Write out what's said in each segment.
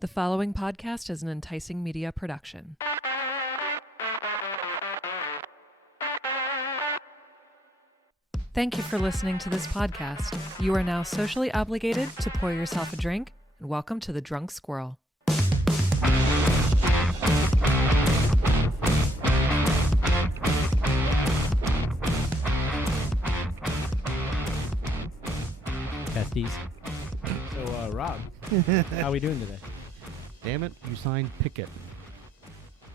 The following podcast is an enticing media production. Thank you for listening to this podcast. You are now socially obligated to pour yourself a drink, and welcome to the Drunk Squirrel. Testies. So, Rob, how are we doing today? Damn it, you signed Pickett.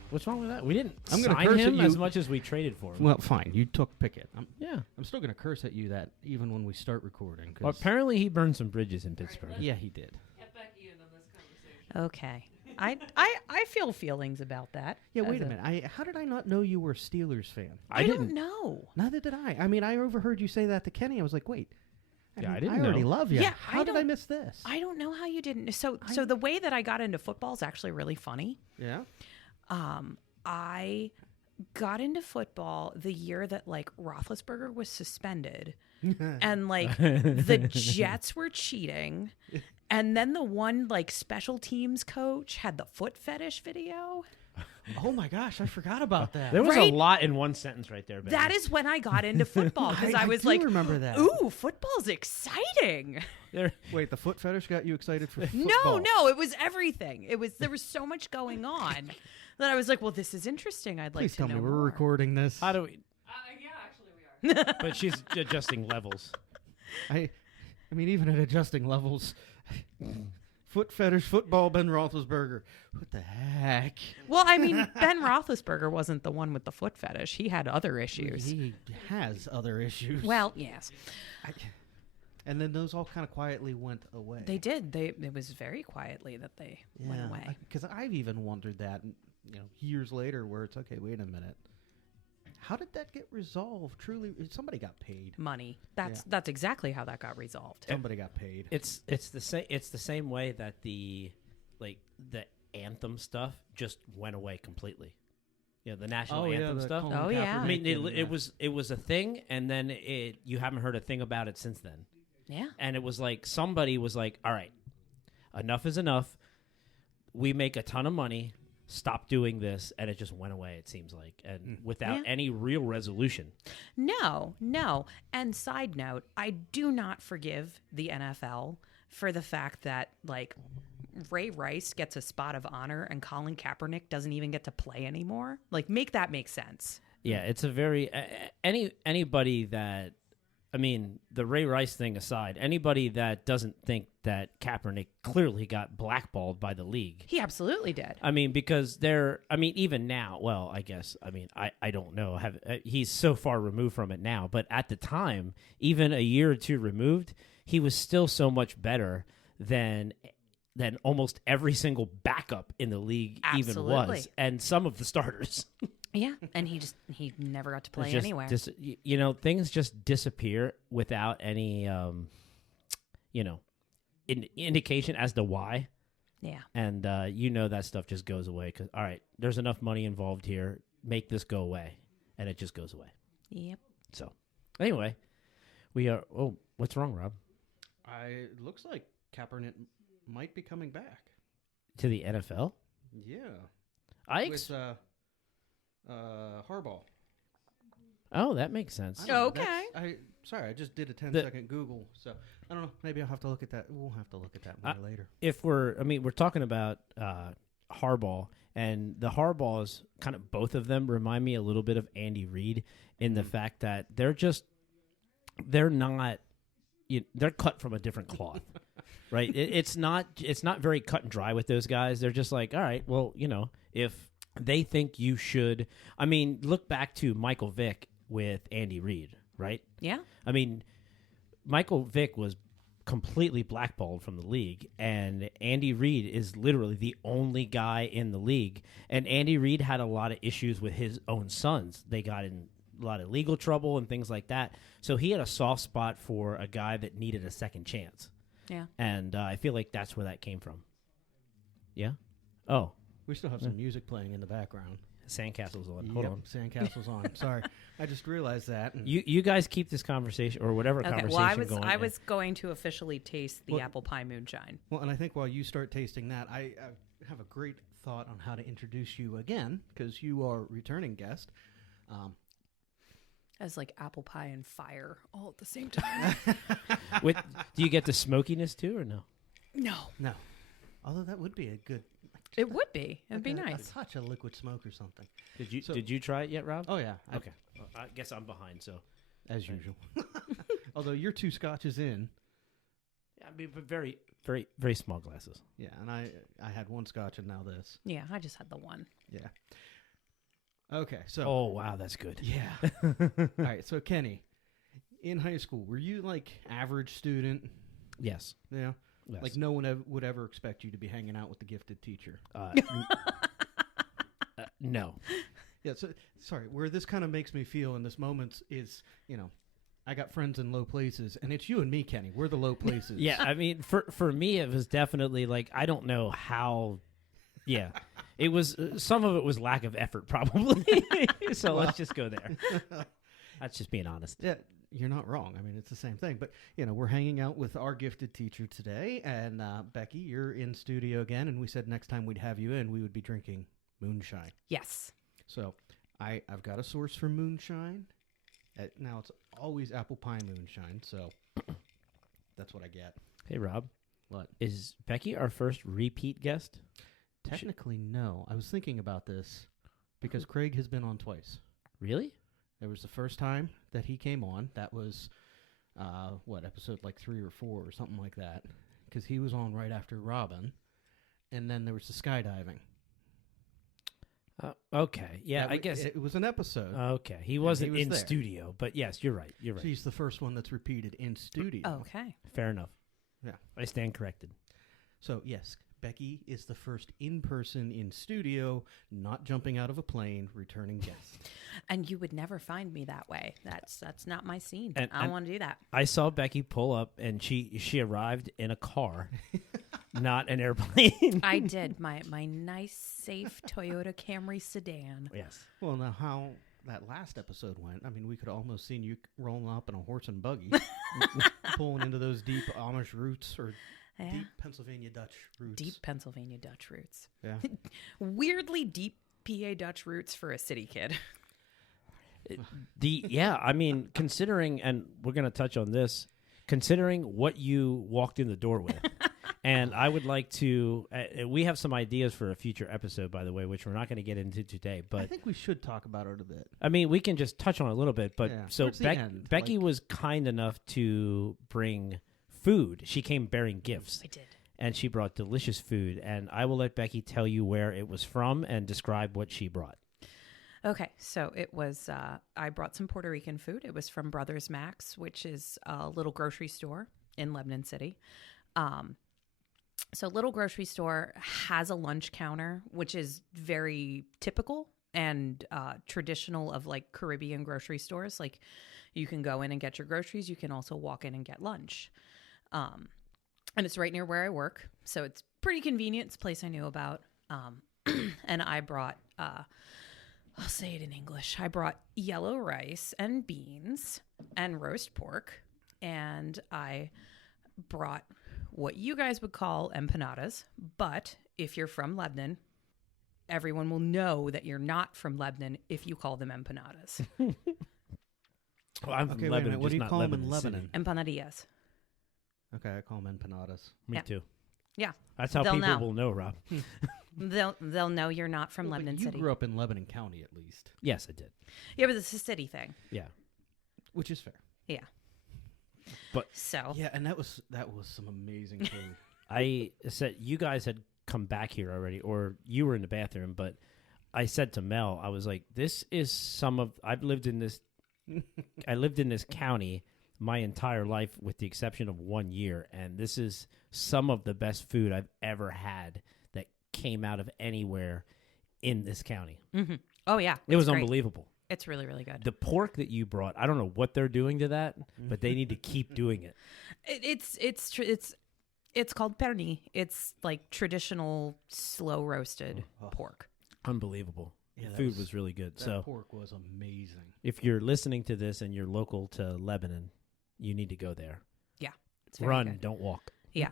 What's wrong with that? We didn't I'm gonna sign curse him at you. as much as we traded for him. Well, fine, you took Pickett. Yeah. I'm still going to curse at you that even when we start recording. Well, apparently he burned some bridges in Pittsburgh. Yeah, he did. Get Becky in on this conversation. Okay. I feel feelings about that. Yeah, wait a minute. How did I not know you were a Steelers fan? I don't know. Neither did I. I mean, I overheard you say that to Kenny. I was like, wait. Yeah, I I didn't already know. love you. Yeah, How did I miss this? I don't know how you didn't. So the way that I got into football is actually really funny. Yeah? I got into football the year that like Roethlisberger was suspended, and like the Jets were cheating, and then the one like special teams coach had the foot fetish video. Oh, my gosh, I forgot about that. There was Right? a lot in one sentence right there, baby. That is when I got into football because I was do like, remember that. "Ooh, football's exciting." There, Wait, the foot fetish got you excited for football? No, it was everything. There was so much going on that I was like, well, this is interesting. I'd like Please to tell know me we're more. recording this. how do we? Yeah, actually we are. But she's adjusting levels. I mean, even at adjusting levels, foot fetish, football, Ben Roethlisberger. What the heck? Well, I mean, Ben Roethlisberger wasn't the one with the foot fetish. He had other issues. He has other issues. Well, yes, And then those all kind of quietly went away. they did. It was very quietly that they went away. Because I've even wondered that, years later, where it's okay. Wait a minute, how did that get resolved? Truly, somebody got paid. Money. That's exactly how that got resolved. Somebody got paid. It's the same way that the anthem stuff just went away completely. You know, the national anthem stuff. Oh, yeah. I mean, it was a thing, and then you haven't heard a thing about it since then. Yeah. And it was like somebody was like, all right, enough is enough. We make a ton of money. Stop doing this. And it just went away, it seems like, and without any real resolution. No. And side note, I do not forgive the NFL for the fact that like Ray Rice gets a spot of honor and Colin Kaepernick doesn't even get to play anymore. Like, make that make sense. Yeah, it's a very anybody that, I mean, the Ray Rice thing aside, anybody that doesn't think that Kaepernick clearly got blackballed by the league. He absolutely did. I mean, because even now, well, I guess, I don't know. He's so far removed from it now, but at the time, even a year or two removed, he was still so much better than almost every single backup in the league even was, Absolutely. and some of the starters. Yeah, and he never got to play It's just anywhere. things just disappear without any, indication as to why. Yeah. And that stuff just goes away because, all right, there's enough money involved here. Make this go away. And it just goes away. Yep. So, anyway, we are. Oh, what's wrong, Rob? It looks like Kaepernick might be coming back. To the NFL? Yeah. With Harbaugh. Oh, that makes sense. Okay. I just did a 10-second Google, so I don't know. Maybe I'll have to look at that. We'll have to look at that more later. If we're talking about Harbaugh, and the Harbaughs, kind of both of them remind me a little bit of Andy Reid in the fact that they're cut from a different cloth, right? It's not very cut and dry with those guys. They're just like, all right, well, if they think you should, look back to Michael Vick with Andy Reid, right? Yeah. I mean, Michael Vick was completely blackballed from the league, and Andy Reid is literally the only guy in the league. And Andy Reid had a lot of issues with his own sons. They got in a lot of legal trouble and things like that. So he had a soft spot for a guy that needed a second chance. Yeah. And I feel like that's where that came from. Yeah? Oh. We still have some music playing in the background. Sandcastle's on. Hold on. Sandcastle's on. Sorry. I just realized that. And You guys keep this conversation or whatever Okay, conversation well, going. I was going to officially taste the apple pie moonshine. Well, and I think while you start tasting that, I have a great thought on how to introduce you again, because you are a returning guest. As like apple pie and fire all at the same time. Do you get the smokiness too, or no? No. No. Although that would be a good... It would be. It'd be like nice. A touch of liquid smoke or something. Did you try it yet, Rob? Oh, yeah. Okay. Well, I guess I'm behind. So As usual. Although you're 2 scotches in. yeah, I mean, but very, very, very small glasses. Yeah, and I had 1 scotch and now this. Yeah, I just had the one. Yeah. Okay, so... Oh wow, that's good. Yeah. All right, so Kenny, in high school, were you like average student? Yes. Yeah. Yes. Like no one would ever expect you to be hanging out with the gifted teacher. No. Yeah, so sorry, where this kind of makes me feel in this moment is, I got friends in low places, and it's you and me, Kenny. We're the low places. Yeah, I mean, for me, it was definitely like I don't know how. Yeah, it was some of it was lack of effort, probably. So let's just go there. That's just being honest. Yeah, you're not wrong. I mean, it's the same thing. But, we're hanging out with our gifted teacher today, and Becky, you're in studio again, and we said next time we'd have you in, we would be drinking moonshine. Yes. So I've got a source for moonshine. Now it's always apple pie moonshine, so that's what I get. Hey, Rob, What? is Becky our first repeat guest? Technically, no. I was thinking about this because Craig has been on twice. Really? There was the first time that he came on. That was, episode like 3 or 4 or something like that. Because he was on right after Robin. And then there was the skydiving. Okay. Yeah, I guess. It was an episode. Okay. He wasn't was in there. studio, but yes, you're right. You're right. She's the first one that's repeated in studio. Okay. Fair enough. Yeah. I stand corrected. So, yes, Becky is the first in-person in studio, not jumping out of a plane, returning guest. And you would never find me that way. That's not my scene. And- I don't want to do that. I saw Becky pull up, and she arrived in a car, not an airplane. I did my nice, safe Toyota Camry sedan. Yes. Well, now how that last episode went, I mean, we could almost seen you rolling up in a horse and buggy, pulling into those deep Amish roots or Yeah. deep Pennsylvania Dutch roots. Deep Pennsylvania Dutch roots. Yeah. Weirdly deep PA Dutch roots for a city kid. I mean, considering, and we're going to touch on this, considering what you walked in the door with. And I would like to, we have some ideas for a future episode, by the way, which we're not going to get into today. I But think we should talk about it a bit. I mean, we can just touch on it a little bit. But Yeah, so towards the end, Becky like- was kind enough to bring food. She came bearing gifts. I did. And she brought delicious food. And I will let Becky tell you where it was from and describe what she brought. Okay, so it was, I brought some Puerto Rican food. It was from Brothers Max, which is a little grocery store in Lebanon City. So little grocery store has a lunch counter, which is very typical and traditional of like Caribbean grocery stores. Like you can go in and get your groceries. You can also walk in and get lunch. And it's right near where I work. So it's pretty convenient. It's a place I knew about. And I brought, I'll say it in English. I brought yellow rice and beans and roast pork. And I brought what you guys would call empanadas. But if you're from Lebanon, everyone will know that you're not from Lebanon if you call them empanadas. Well, I'm from Okay, wait a Lebanon, minute. What just do you not call them in Lebanon City. Lebanon? Empanadillas. Okay, I call them empanadas. Me Yeah. too. Yeah. That's how They'll people know. will know, Rob. They'll know you're not from Well, but Lebanon you City. grew up in Lebanon County, at least, Yes, I did. Yeah, but it's a city thing. Yeah. which is fair. Yeah. But- so Yeah, and that was some amazing food. I said you guys had come back here already, or you were in the bathroom, but I said to Mel, I was like, this is I've lived in this, I lived in this county my entire life with the exception of 1 year, and this is some of the best food I've ever had that came out of anywhere in this county. hmm Oh yeah, It was it's great. unbelievable. It's really, really good. The pork that you brought, I don't know what they're doing to that, but they need to keep doing it. It's called perni. It's like traditional slow roasted Oh. pork. Unbelievable. Yeah, The food was really good. That So pork was amazing. if you're listening to this and you're local to Lebanon, you need to go there. It's very Run, good. don't walk. Yeah,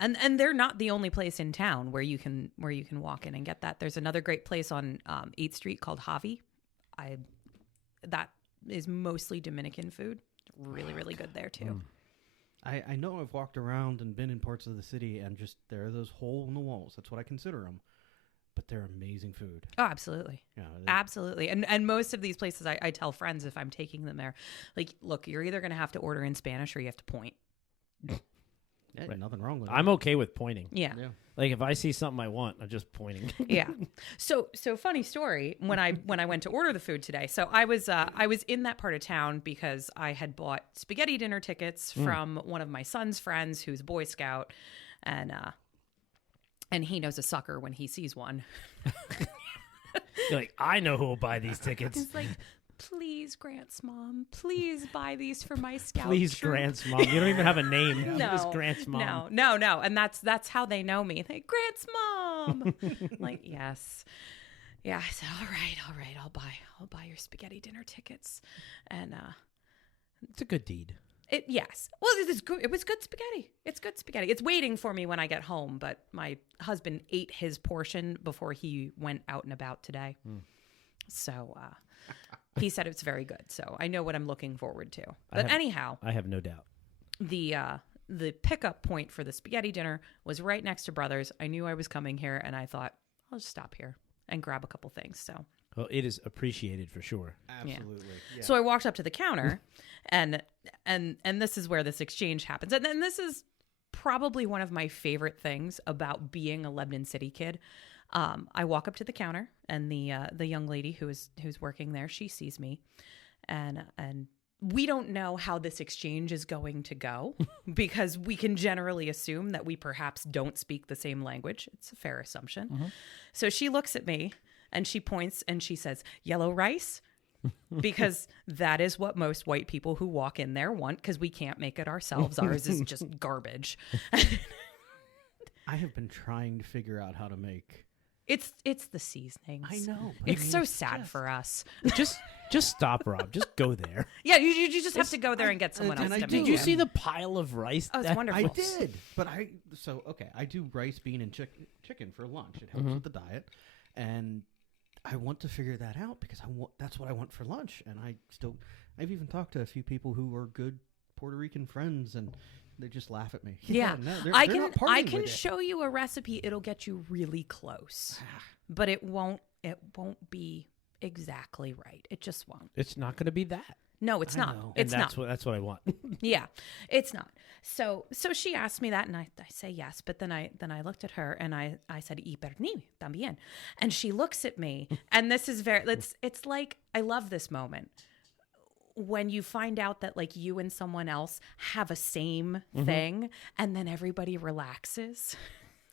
and they're not the only place in town where you can walk in and get that. There's another great place on 8th Street called Javi. That is mostly Dominican food. Really, really good there too. I know I've walked around and been in parts of the city, and just there are those hole in the walls. That's what I consider them. But they're amazing food. Oh, absolutely. Yeah, Absolutely. And most of these places, I tell friends if I'm taking them there, like, look, you're either going to have to order in Spanish or you have to point. Right. Nothing wrong with it. I'm okay with pointing. Yeah. Like if I see something I want, I'm just pointing. Yeah. So funny story. When I went to order the food today, so I was in that part of town because I had bought spaghetti dinner tickets from one of my son's friends who's Boy Scout, and he knows a sucker when he sees one. You're like, I know who will buy these tickets. He's like, please, Grant's mom, please buy these for my scout. Please, troop." Grant's mom. You don't even have a name. No, Just Grant's mom. No. And that's how they know me. Like, Grant's mom. Like, yes. Yeah. I said, all right. I'll buy your spaghetti dinner tickets. And It's a good deed. yes. Well, it was good spaghetti. It's good spaghetti. It's waiting for me when I get home, but my husband ate his portion before he went out and about today. So he said it's very good. So I know what I'm looking forward to. But anyhow, I have no doubt. the pickup point for the spaghetti dinner was right next to Brothers. I knew I was coming here, and I thought, I'll just stop here and grab a couple things. So Well, it is appreciated for sure. Absolutely. Yeah. So I walked up to the counter, and this is where this exchange happens. And then this is probably one of my favorite things about being a Lebanon City kid. I walk up to the counter, and the young lady who's working there, she sees me, and we don't know how this exchange is going to go because we can generally assume that we perhaps don't speak the same language. It's a fair assumption. Mm-hmm. So she looks at me and she points and she says, "Yellow rice," because that is what most white people who walk in there want, because we can't make it ourselves. Ours is just garbage. I have been trying to figure out how to make. It's the seasonings. I know. It's so sad for us. Just stop, Rob. Just go there. Yeah, you just have to go there and get someone else and I to do. make Did you it. see the pile of rice? Oh, it's that- wonderful. I did, but I do rice, bean, and chicken for lunch. It helps with the diet, and I want to figure that out because that's what I want for lunch. And I've even talked to a few people who are good Puerto Rican friends, and they just laugh at me. Yeah, no, I they're not can partying with it. show you a recipe. It'll get you really close, but it won't be exactly right. It just won't. It's not going to be that. No, it's I not. know. It's and not. that's what I want. Yeah, it's not. So she asked me that, and I say yes. But then I looked at her and I said, "Y pernil también," and she looks at me, and this is it's like, I love this moment when you find out that like you and someone else have a same thing, and then everybody relaxes.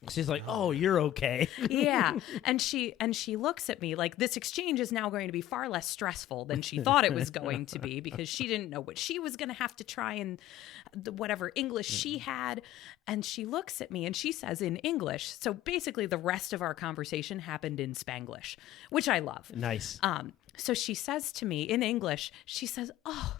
She's like, "Oh, you're okay." Yeah. And she looks at me like this exchange is now going to be far less stressful than she thought it was going to be, because she didn't know what she was going to have to try in whatever English she had. And she looks at me and she says in English. So basically the rest of our conversation happened in Spanglish, which I love. Nice. So she says to me in English, she says, "Oh,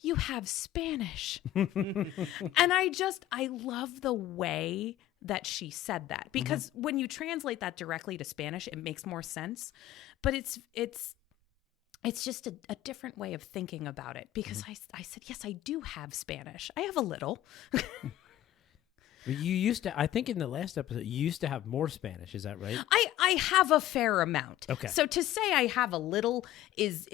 you have Spanish." And I love the way that she said that, because when you translate that directly to Spanish, it makes more sense. But it's just a different way of thinking about it, because I said, yes, I do have Spanish. I have a little. You used to, I think in the last episode, you used to have more Spanish. Is that right? I have a fair amount. Okay. So to say I have a little is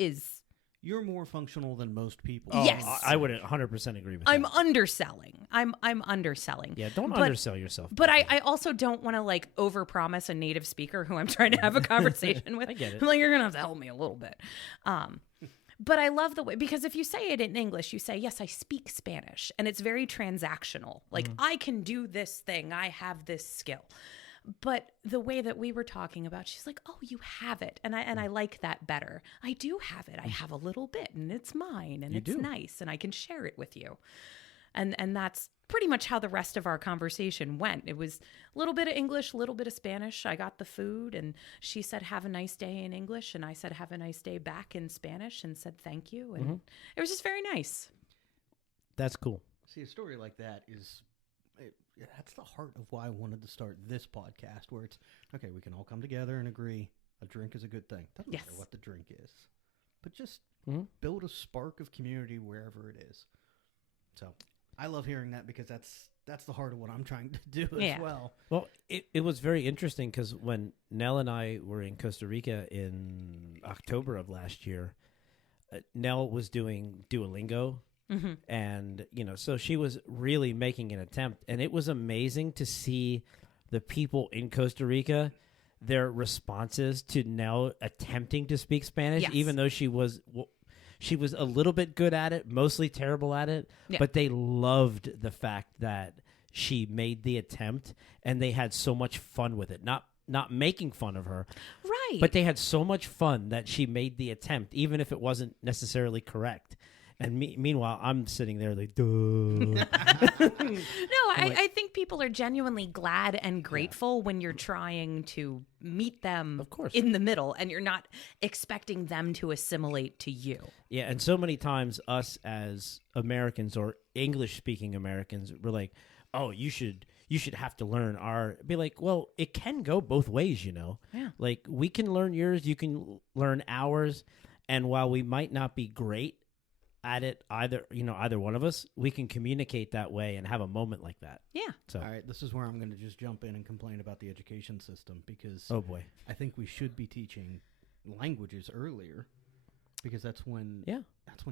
You're more functional than most people. Oh, Yes. I would 100% agree with I'm that. underselling. I'm underselling. Yeah, don't But- undersell yourself. But I also don't want to like overpromise a native speaker who I'm trying to have a conversation with. I get it. I'm like, you're gonna have to help me a little bit. But I love the way, because if you say it in English, you say, yes, I speak Spanish, and it's very transactional. Like, I can do this thing. I have this skill. But the way that we were talking about, she's like, "Oh, you have it," and I like that better. I do have it. I have a little bit, and it's mine, and You it's do. nice, and I can share it with you. And that's pretty much how the rest of our conversation went. It was a little bit of English, a little bit of Spanish. I got the food, and she said, "Have a nice day" in English, and I said, "Have a nice day" back in Spanish, and said thank you. And it was just very nice. That's cool. See, a story like that is, that's the heart of why I wanted to start this podcast, where it's, okay, we can all come together and agree a drink is a good thing. Doesn't matter what the drink is, but just build a spark of community wherever it is. So I love hearing that, because that's the heart of what I'm trying to do as well. Well, it was very interesting because when Nell and I were in Costa Rica in October of last year, Nell was doing Duolingo. And, so she was really making an attempt. And it was amazing to see the people in Costa Rica, their responses to Nell attempting to speak Spanish, even though she was a little bit good at it, mostly terrible at it. Yeah. But they loved the fact that she made the attempt, and they had so much fun with it. Not making fun of her. Right. But they had so much fun that she made the attempt, even if it wasn't necessarily correct. And meanwhile, I'm sitting there like, duh. No, I think people are genuinely glad and grateful when you're trying to meet them of course. In the middle, and you're not expecting them to assimilate to you. Yeah, and so many times us as Americans or English-speaking Americans, we're like, oh, you should have to learn our... Be like, well, it can go both ways, Yeah. Like, we can learn yours, you can learn ours, and while we might not be great at it, either one of us, we can communicate that way and have a moment like that. Yeah. So, all right, this is where I'm going to just jump in and complain about the education system, because oh boy, I think we should be teaching languages earlier, because that's when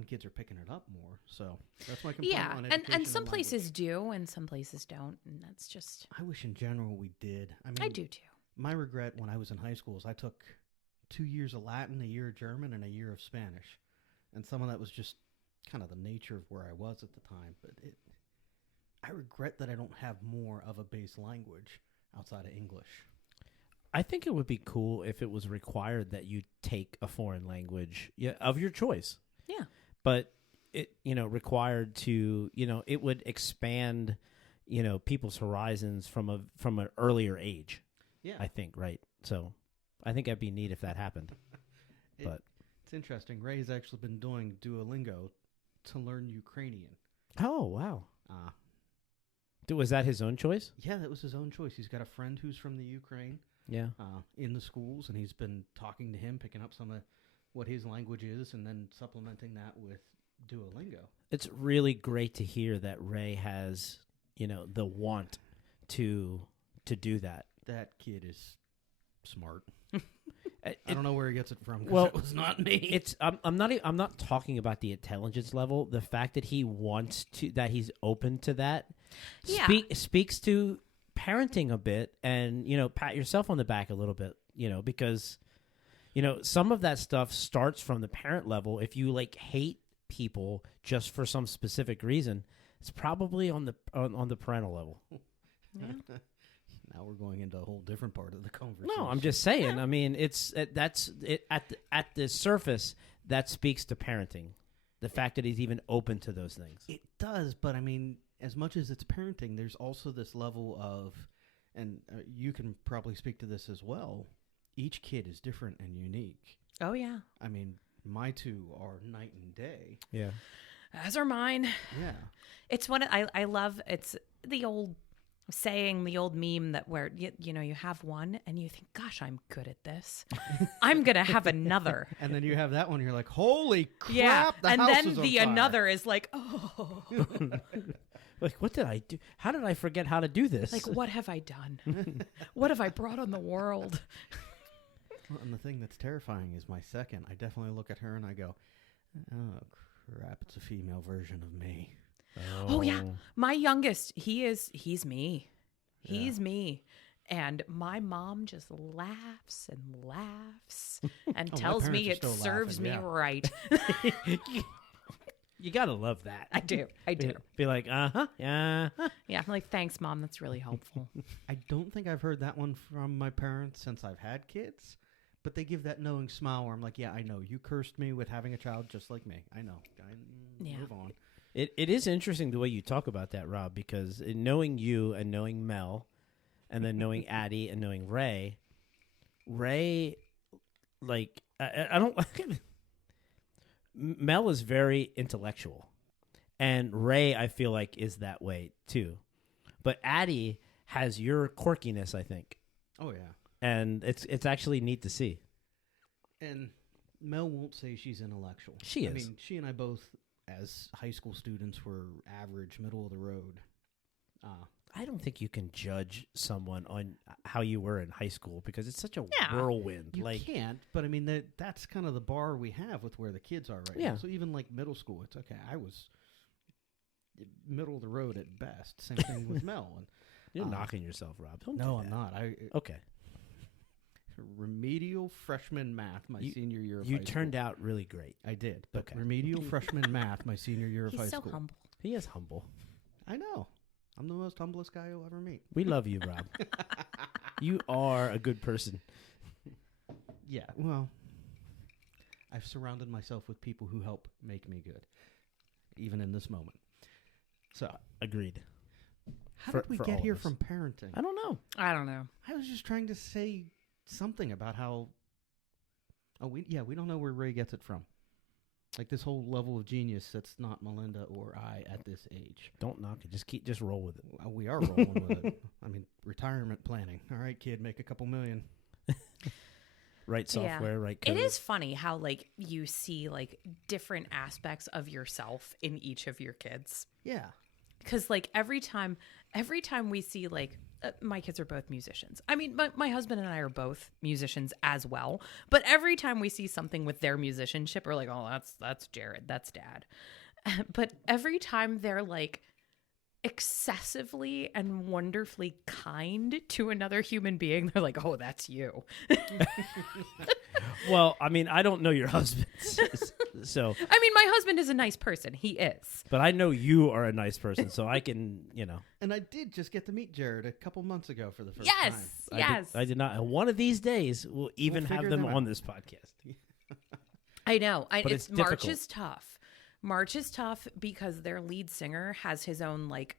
kids are picking it up more. So that's my complaint on education. and some places do, and some places don't, and that's just... I wish in general we did. I mean, I do too. My regret when I was in high school is I took 2 years of Latin, a year of German, and a year of Spanish, and some of that was just kind of the nature of where I was at the time. But I regret that I don't have more of a base language outside of English. I think it would be cool if it was required that you take a foreign language of your choice. Yeah. But it, required to, it would expand, people's horizons from an earlier age. Yeah. I think, right? So I think that'd be neat if that happened. But it's interesting. Ray's actually been doing Duolingo to learn Ukrainian. Oh, wow. Was that his own choice? Yeah, that was his own choice. He's got a friend who's from the Ukraine. Yeah. In the schools, and he's been talking to him, picking up some of what his language is, and then supplementing that with Duolingo. It's really great to hear that Ray has, the want to do that. That kid is smart. I don't know where he gets it from, because it was not me. I'm not talking about the intelligence level. The fact that he wants to, that he's open to that, speaks to parenting a bit, and pat yourself on the back a little bit, because some of that stuff starts from the parent level. If you hate people just for some specific reason, it's probably on the parental level. Yeah. Now we're going into a whole different part of the conversation. No, I'm just saying. I mean, that's at the surface that speaks to parenting. The fact that he's even open to those things. It does, but I mean, as much as it's parenting, there's also this level of, and you can probably speak to this as well, each kid is different and unique. Oh, yeah. I mean, my two are night and day. Yeah. As are mine. Yeah. It's one I love. It's the old saying, the old meme that where you have one and you think, gosh, I'm good at this. I'm going to have another. And then you have that one, you're like, holy crap, yeah. the house then is on the fire. another is like, oh. Like, what did I do? How did I forget how to do this? Like, what have I done? What have I brought on the world? Well, and the thing that's terrifying is my second. I definitely look at her and I go, oh, crap, it's a female version of me. Oh yeah, my youngest, he's me. He's me. And my mom just laughs and laughs and tells me it serves me right. You gotta love that. I do. Be like, yeah. Yeah, I'm like, thanks, Mom. That's really helpful. I don't think I've heard that one from my parents since I've had kids, but they give that knowing smile where I'm like, yeah, I know. You cursed me with having a child just like me. I know. Move on. It is interesting the way you talk about that, Rob, because in knowing you and knowing Mel, and then knowing Addie and knowing Ray, like I don't. Mel is very intellectual, and Ray, I feel like, is that way too. But Addie has your quirkiness, I think. Oh yeah, and it's actually neat to see. And Mel won't say she's intellectual. She is. I mean, she and I both, as high school students, were average, middle of the road. I don't think you can judge someone on how you were in high school because it's such a Yeah. whirlwind. You like, can't, but I mean, that's kind of the bar we have with where the kids are right Yeah. now. So even like middle school, it's okay. I was middle of the road at best. Same thing with Mel. And, you're knocking yourself, Rob. Don't no, do I'm that. not. Okay. Remedial freshman math my senior year of high You school. turned out really great. I did. But Okay. remedial freshman math my senior year of He's high so school. humble. He is humble. I know. I'm the most humblest guy you'll ever meet. We love you, Rob. You are a good person. Yeah, well, I've surrounded myself with people who help make me good, even in this moment. So, Agreed. how For- did we for get all of here us. from parenting? I don't know. I don't know. I was just trying to say something about how. Oh, we don't know where Ray gets it from. Like this whole level of genius that's not Melinda or I at this age. Don't knock it. Just roll with it. We are rolling with it. I mean, retirement planning. All right, kid, make a couple million. Right software, right code. It is funny how like you see like different aspects of yourself in each of your kids. Yeah. Because like every time we see like my kids are both musicians. I mean, my husband and I are both musicians as well. But every time we see something with their musicianship, we're like, oh, that's Jared, that's Dad. But every time they're like excessively and wonderfully kind to another human being, they're like, oh, that's you. Well, I mean, I don't know your husband, so. I mean, my husband is a nice person. He is. But I know you are a nice person, so I can, And I did just get to meet Jared a couple months ago for the first Yes. time. Yes. I did not. One of these days, we'll even have figure them them on out. this podcast. I know. But it's March difficult. is tough. March is tough because their lead singer has his own like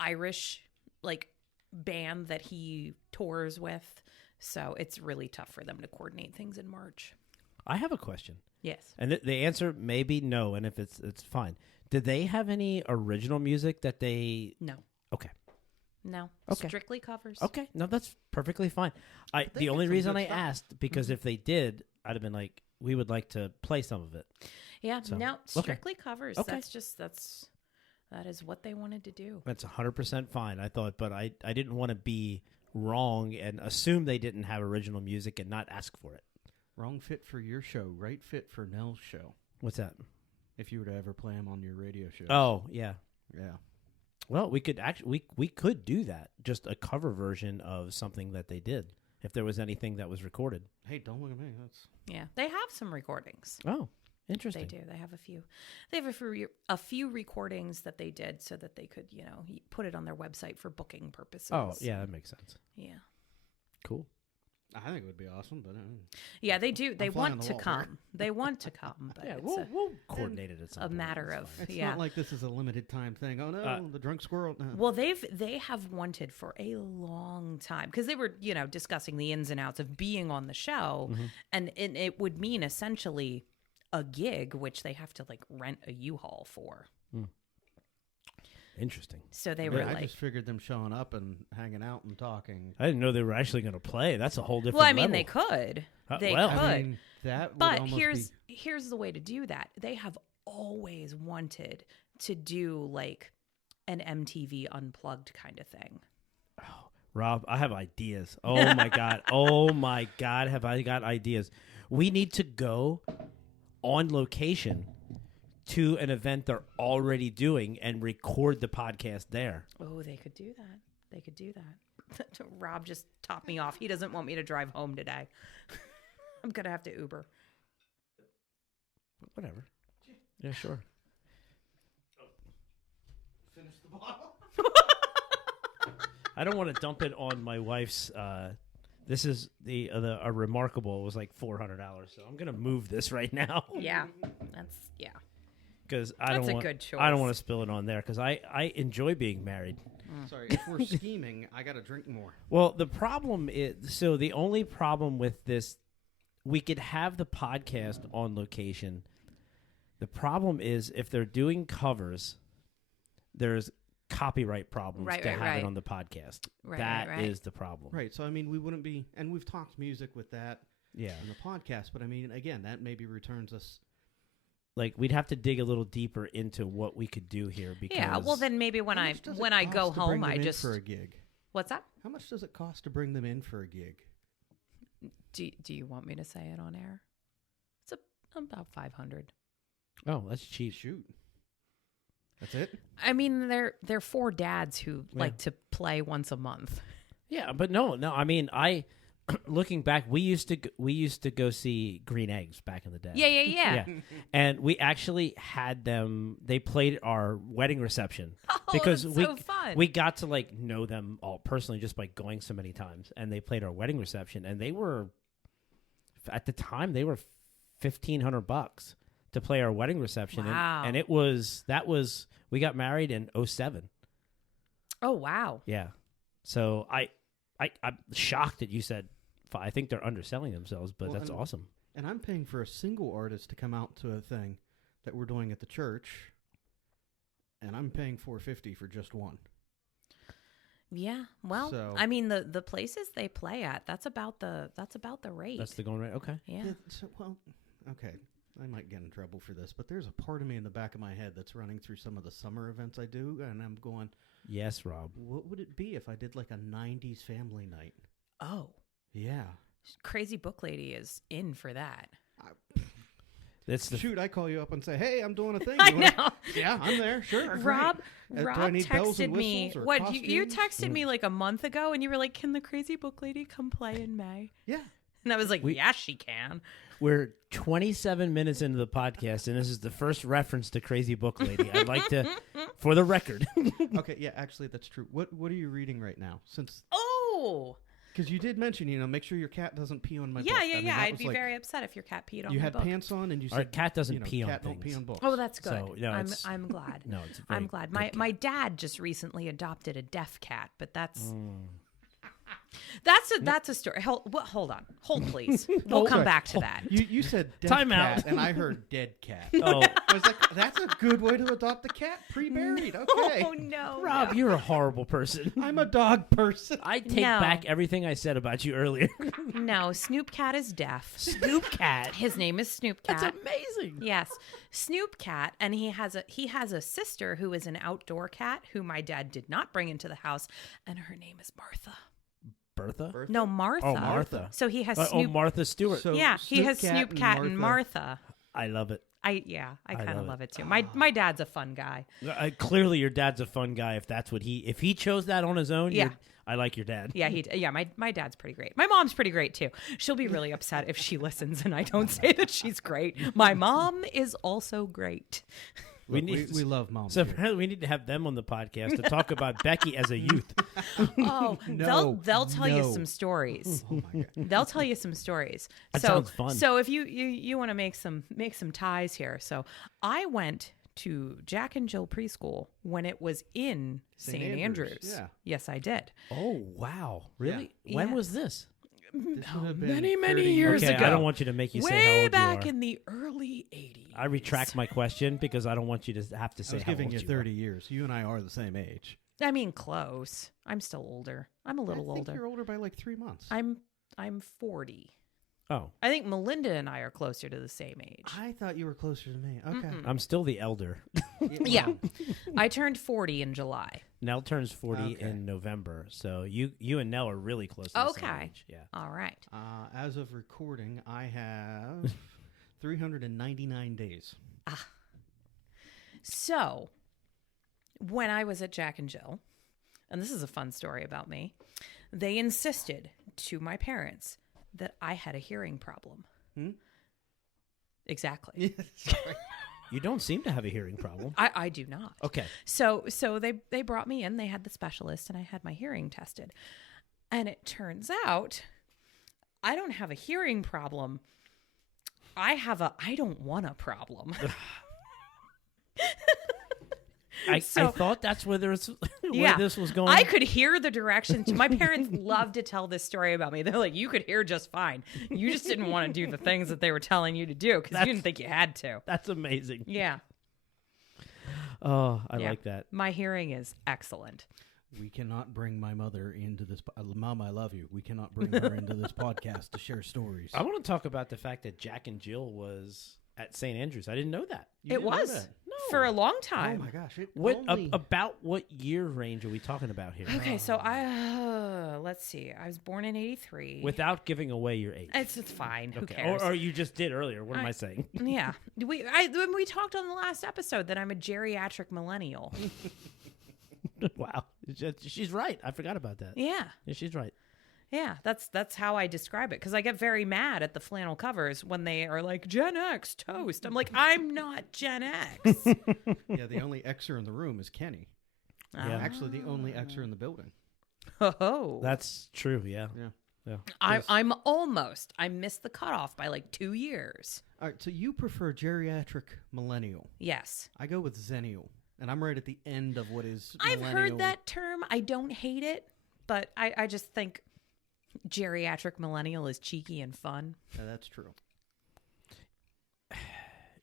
Irish like band that he tours with. So it's really tough for them to coordinate things in March. I have a question, Yes. and the answer may be no, and if it's fine. Did they have any original music that they? No. Okay. No. Okay. Strictly covers. Okay, no, that's perfectly fine. They The did only some reason good I stuff. asked because if they did, I'd have been like, we would like to play some of it. Yeah. So, no. okay. Strictly covers. Okay. That is what they wanted to do. That's 100% fine. I thought, but I didn't want to be wrong and assume they didn't have original music and not ask for it. Wrong fit for your show, right fit for Nell's show. What's that? If you were to ever play him on your radio show. Oh, yeah. Yeah. Well, we could actually we could do that. Just a cover version of something that they did. If there was anything that was recorded. Hey, don't look at me. That's Yeah. They have some recordings. Oh, interesting. They do. They have a few. They have a few recordings that they did so that they could, put it on their website for booking purposes. Oh, yeah, that makes sense. Yeah. Cool. I think it would be awesome, but Yeah, they do. They I'm flying want the to wall here. come. They want to come, but Yeah, it's we'll coordinate it at some a point. matter That's of fine. it's yeah. not like this is a limited time thing. Oh no, the drunk squirrel. No. Well, they have wanted for a long time because they were discussing the ins and outs of being on the show, and it would mean essentially a gig, which they have to like rent a U-Haul for. Interesting. So they were I like, just figured them showing up and hanging out and talking. I didn't know they were actually going to play. That's a whole different well, I mean, level. they could, they well, could. I mean, that would But almost here's the way to do that. They have always wanted to do like an MTV Unplugged kind of thing. Rob, I have ideas. Oh my god. Oh my god, have I got ideas. We need to go on location to an event they're already doing and record the podcast there. Oh, they could do that. They could do that. Rob just topped me off. He doesn't want me to drive home today. I'm going to have to Uber. Whatever. Yeah, sure. finish the bottle. I don't want to dump it on my wife's this is a remarkable. It was like $400, so I'm going to move this right now. Yeah. because That's a good choice. I don't want to spill it on there because I enjoy being married. Sorry, if we're scheming, I got to drink more. Well, the problem is, so the only problem with this, we could have the podcast on location. The problem is if they're doing covers, there's copyright problems to have it on the podcast. That is the problem. Right. So, I mean, we wouldn't be, and we've talked music with that in the podcast, but I mean, again, that maybe returns us. Like, we'd have to dig a little deeper into what we could do here. Because well, then maybe when I go home, I just for a gig. What's that? How much does it cost to bring them in for a gig? Do you want me to say it on air? It's about $500. Oh, that's cheap. Shoot. That's it? I mean, they're 4 dads who like to play once a month. Yeah, but no. I mean, looking back, we used to go see Green Eggs back in the day. Yeah. And we actually had them. They played our wedding reception That's so fun. We got to like know them all personally just by going so many times. And they played our wedding reception, and they were at the time they were $1,500 to play our wedding reception. Wow. And we got married in 2007. Oh wow. Yeah. So I'm shocked that you said I think they're underselling themselves, but that's awesome. And I'm paying for a single artist to come out to a thing that we're doing at the church, and I'm paying $450 for just one. Yeah. Well, So- I mean the places they play at, that's about the rate. That's the going rate. Okay. yeah. Okay. I might get in trouble for this, but there's a part of me in the back of my head that's running through some of the summer events I do, and I'm going, Yes, Rob. what would it be if I did like a 90s family night? Oh. Yeah. Crazy Book Lady is in for that. That's the Shoot, I call you up and say, hey, I'm doing a thing. I You wanna-" know. Yeah, I'm there. Sure. Rob great. Do I Rob need bells and texted me. whistles or What you costumes? texted me like a month ago, and you were like, "Can the Crazy Book Lady come play in May?" Yeah. And I was like, "Yeah, she can." We're 27 minutes into the podcast, and this is the first reference to Crazy Book Lady. I'd like to, for the record. Okay, yeah, actually, that's true. What are you reading right now? Oh. Because you did mention, make sure your cat doesn't pee on my book. Yeah. I mean, that I'd was be like, very upset if your cat peed on You my had book. pants on, and you Our said cat doesn't pee on cat don't things. pee on books. Oh, that's good. So, no, I'm glad. No, it's very I'm glad. good My dad just recently adopted a deaf cat, but that's Mm. that's a story. Hold on. Hold please. We'll come Sorry. back to that. You said dead Time cat, out. and I heard dead cat. Oh, I was like, that's a good way to adopt a cat, pre-buried. Okay. Oh no, Rob, you're a horrible person. I'm a dog person. I take No. back everything I said about you earlier. no. Snoop Cat is deaf. Snoop Cat. His name is Snoop Cat. That's amazing. Yes, Snoop Cat, and he has a sister who is an outdoor cat who my dad did not bring into the house, and her name is Martha. Bertha? No, Martha. Oh, Martha. So he has Oh, Snoop. Martha Stewart. So yeah, he has Snoop Cat and Martha. Martha. I love it. I kind of love it too. My dad's a fun guy. Clearly, your dad's a fun guy. If that's what if he chose that on his own, Yeah. I like your dad. Yeah, my dad's pretty great. My mom's pretty great too. She'll be really upset if she listens and I don't say that she's great. My mom is also great. We love moms. So here. apparently, we need to have them on the podcast to talk about Becky as a youth. Oh, No, they'll tell you no. some stories. Oh my God. They'll tell you some stories. That so, sounds fun. So if you want to make some ties here. So I went to Jack and Jill preschool when it was in St. Andrews. yeah. Yes, I did. Oh, wow. Really? Yeah. When Yeah. was this? This would have been Many 30 years Okay, ago. I don't want you to make you say how Way old back you are. in the early 80s. I retract my question because I don't want you to have to I say was how giving old you you 30 years. You and I are the same age. I mean, close. I'm still older. I'm a little I think older. you're older by like 3 months. I'm 40. are. Oh, I think Melinda and I are closer to the same age. I thought you were closer to me. Okay. I'm still the elder. Yeah. I turned 40 in July. Nell turns 40 Okay. in November, so you and Nell are really close. To the same Okay. age. Yeah. All right. As of recording, I have 399 days. So, when I was at Jack and Jill, and this is a fun story about me, they insisted to my parents that I had a hearing problem. Hmm? Exactly. You don't seem to have a hearing problem. I do not. Okay. So they brought me in, they had the specialist, and I had my hearing tested. And it turns out I don't have a hearing problem. I have a I don't want a problem. I So- thought that's where this was going. I could hear the directions. My parents love to tell this story about me. They're like, you could hear just fine. You just didn't want to do the things that they were telling you to do because you didn't think you had to. That's amazing. Yeah. Oh, I Yeah. like that. My hearing is excellent. We cannot bring my mother into this. Mom, I love you. We cannot bring her into this podcast to share stories. I want to talk about the fact that Jack and Jill was at St. Andrews. I didn't know that. You It didn't know was that? for a long Oh time. my gosh! It What only... about what year range are we talking about here? Okay, so I let's see. I was born in '83. Without giving away your age. It's fine. Who Okay. cares? Or you just did earlier. What am I saying? Yeah, when we talked on the last episode that I'm a geriatric millennial. Wow. She's right. I forgot about that. Yeah, Yeah, she's right. yeah. That's how I describe it because I get very mad at the flannel covers when they are like Gen X toast. I'm like, I'm not Gen X. Yeah, the only Xer in the room is Kenny. Yeah. Actually, the only Xer in the building. Oh, That's true. Yeah. Yeah. Yeah. I'm almost. I missed the cutoff by like 2 years. All right, so you prefer geriatric millennial. Yes. I go with zennial, and I'm right at the end of what is I've millennial. heard that term. I don't hate it, but I just think geriatric millennial is cheeky and fun. Yeah, that's true.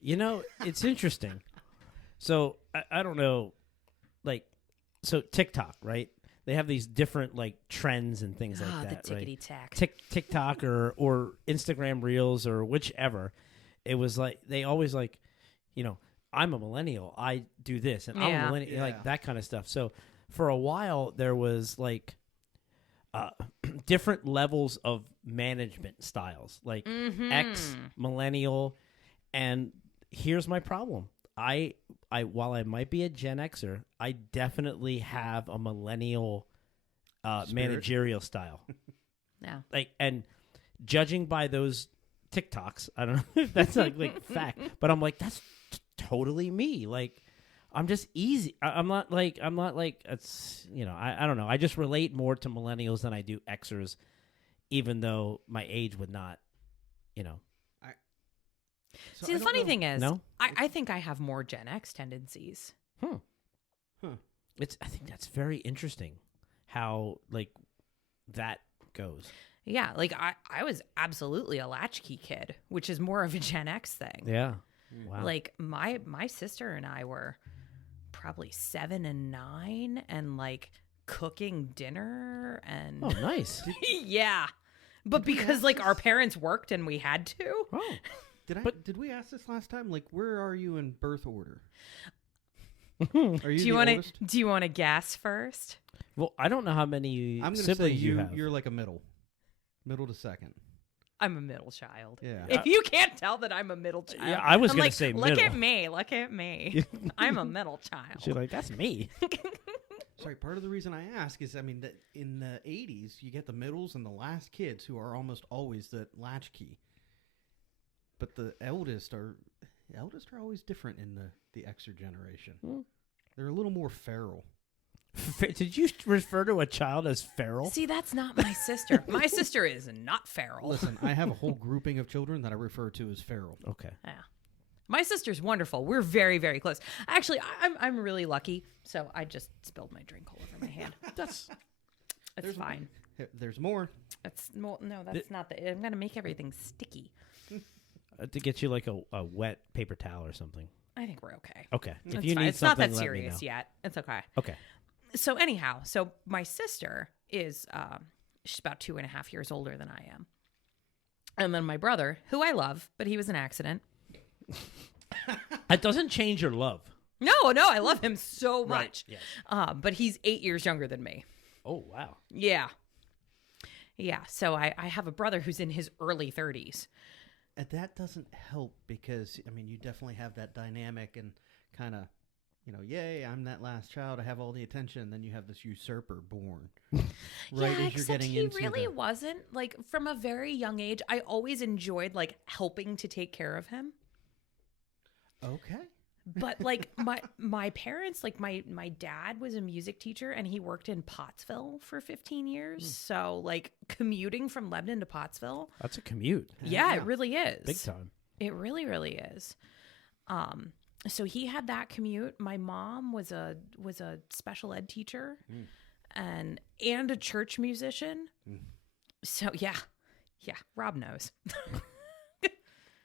You know, it's interesting. So I don't know, like, so TikTok, right? They have these different like trends and things like that, the right? tickety tack. TikTok or Instagram Reels or whichever. It was like they always like, you know, I'm a millennial. I do this, and I'm a Yeah. millennial, Yeah. like that kind of stuff. So for a while there was like different levels of management styles, like X, millennial, and here's my problem. I while I might be a Gen Xer, I definitely have a millennial managerial style. Yeah. Like, and judging by those TikToks, I don't know if that's like fact, but I'm like, that's totally me. Like, I'm just easy. I'm not like it's, you know, I don't know. I just relate more to millennials than I do Xers, even though my age would not, you know. So See, I the don't funny know- thing is, No? I think I have more Gen X tendencies. Huh. I think that's very interesting how like that goes. Yeah, like I was absolutely a latchkey kid, which is more of a Gen X thing. Yeah. Wow. Like my sister and I were probably 7 and 9 and like cooking dinner and Oh, nice. yeah. But because like our parents worked and we had to. Oh. Did we ask this last time? Like, where are you in birth order? Are you Do you want to guess first? Well, I don't know how many I'm going to say siblings you have. you're like a middle to second. I'm a middle child. Yeah. If you can't tell that I'm a middle child. Yeah, I was I'm gonna like, say look middle." at me. Look at me. I'm a middle child. She's like, that's me. Sorry, part of the reason I ask is, I mean, that in the 80s, you get the middles and the last kids who are almost always the latchkey. But the eldest are always different in the Xer generation. They're a little more feral. Did you refer to a child as feral? See, that's not my sister. My sister is not feral. Listen, I have a whole grouping of children that I refer to as feral. Okay. Yeah. My sister's wonderful. We're very, very close. Actually, I'm really lucky. So I just spilled my drink all over my hand. That's It's fine. There's more. That's no, that's not the. I'm gonna make everything sticky. to get you like a wet paper towel or something. I think we're okay. Okay. If It's you fine. need It's not something, that let me serious know. yet. It's okay. Okay. So anyhow, so my sister is she's about 2.5 years older than I am, and then my brother, who I love, but he was an accident. That doesn't change your love. No, I love him so much. Yes. But he's 8 years younger than me. Oh, wow. Yeah. So I have a brother who's in his early 30s. And that doesn't help because, I mean, you definitely have that dynamic and kind of, you know, yay, I'm that last child. I have all the attention. Then you have this usurper born. Right Yeah, as you're except getting he into really the... wasn't. Like, from a very young age, I always enjoyed, like, helping to take care of him. Okay. But like my parents, like my dad was a music teacher and he worked in Pottsville for 15 years. So like commuting from Lebanon to Pottsville. That's a commute. Yeah, it really is. Big time. It really, really is. So he had that commute. My mom was a special ed teacher and a church musician. So yeah, Rob knows.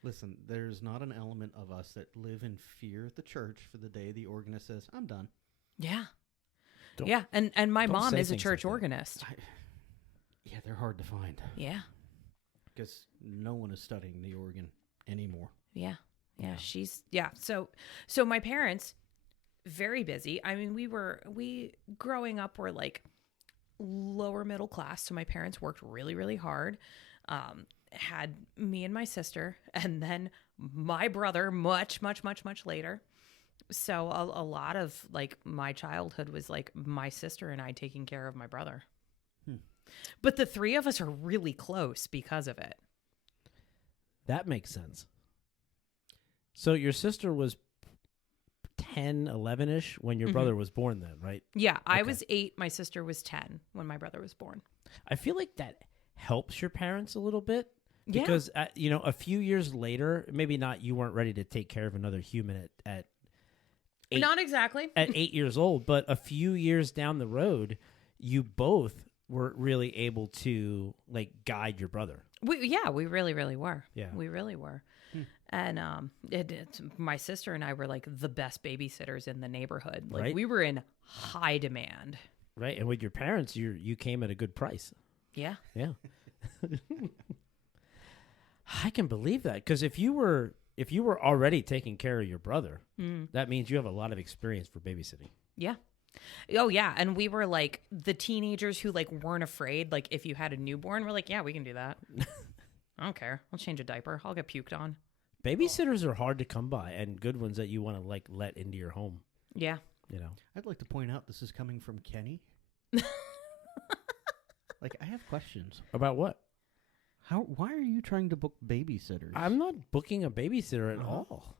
Listen, there's not an element of us that live in fear at the church for the day the organist says, "I'm done." Yeah. Don't- Yeah, and my don't mom say is a things church like that. organist. Yeah, they're hard to find Yeah. because no one is studying the organ anymore. Yeah. Yeah. She's so my parents very busy. I mean, we growing up were like lower middle class, so my parents worked really, really hard. Had me and my sister, and then my brother much later. So a lot of like my childhood was like my sister and I taking care of my brother. But the three of us are really close because of it. That makes sense. So your sister was 10, 11-ish when your brother was born then, right? Yeah, I Okay. was 8. My sister was 10 when my brother was born. I feel like that helps your parents a little bit Yeah. because, a few years later, maybe not, you weren't ready to take care of another human at 8, Not exactly. at 8 years old, but a few years down the road, you both were really able to like guide your brother. We really, really were. Yeah. We really were. And my sister and I were like the best babysitters in the neighborhood. Like Right. we were in high demand. Right. And with your parents, you came at a good price. Yeah. Yeah. I can believe that because if you were already taking care of your brother, that means you have a lot of experience for babysitting. Yeah. Oh yeah. And we were like the teenagers who like weren't afraid. Like if you had a newborn, we're like, yeah, we can do that. I don't care. I'll change a diaper. I'll get puked on. Babysitters are hard to come by and good ones that you want to like let into your home, Yeah. you know. I'd like to point out this is coming from Kenny. Like, I have questions. About what? Why are you trying to book babysitters? I'm not booking a babysitter at Uh-huh. all.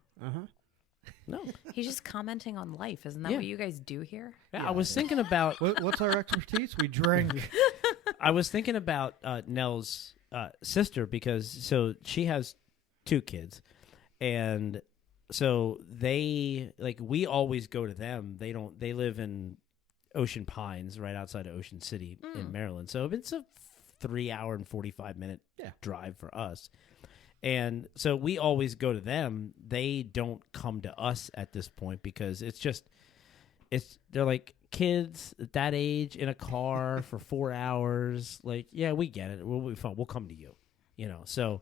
No. He's just commenting on life. Isn't that Yeah. what you guys do here? Yeah, Yeah, I was thinking about What's our expertise? We drink. I was thinking about Nell's sister because so she has 2 kids, and so they like we always go to them. They live in Ocean Pines, right outside of Ocean City in Maryland. So it's a 3-hour and 45-minute drive for us. And so we always go to them. They don't come to us at this point because they're like kids at that age in a car for 4 hours. Like, yeah, we get it. We'll be fun. We'll come to you, So,